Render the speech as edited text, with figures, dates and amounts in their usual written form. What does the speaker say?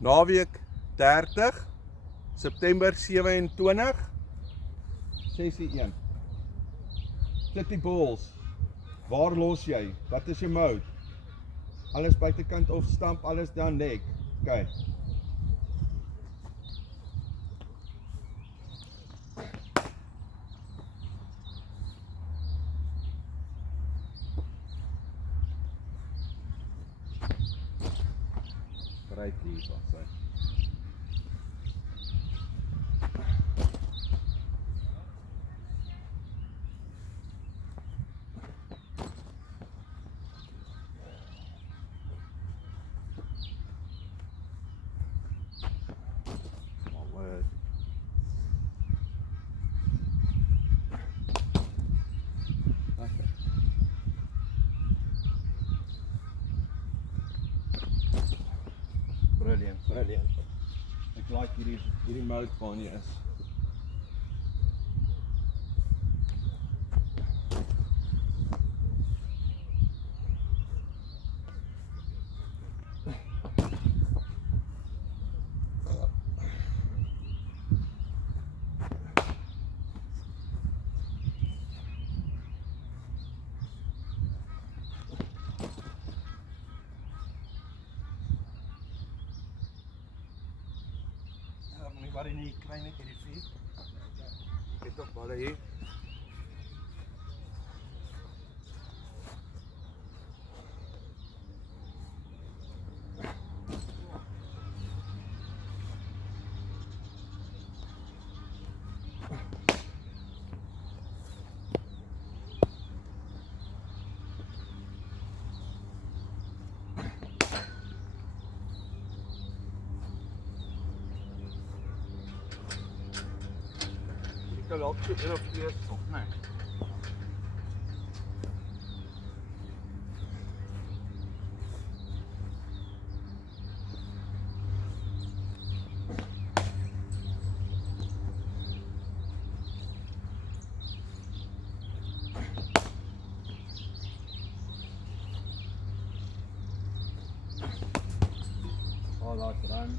naweek 30, September 27, 6:01. City Bulls, waar los jy? Wat is jou mode? Alles buitekant of stamp, alles dan nek. Okay. Right hier, wat sê. Brilliant, brilliant. Ek like hierdie mode van jy is. Waar in die kry net hierdie vuur. Ek het nog balle hier. Ik kan wel 1 of 2 op, nee. Oh, laat ruim.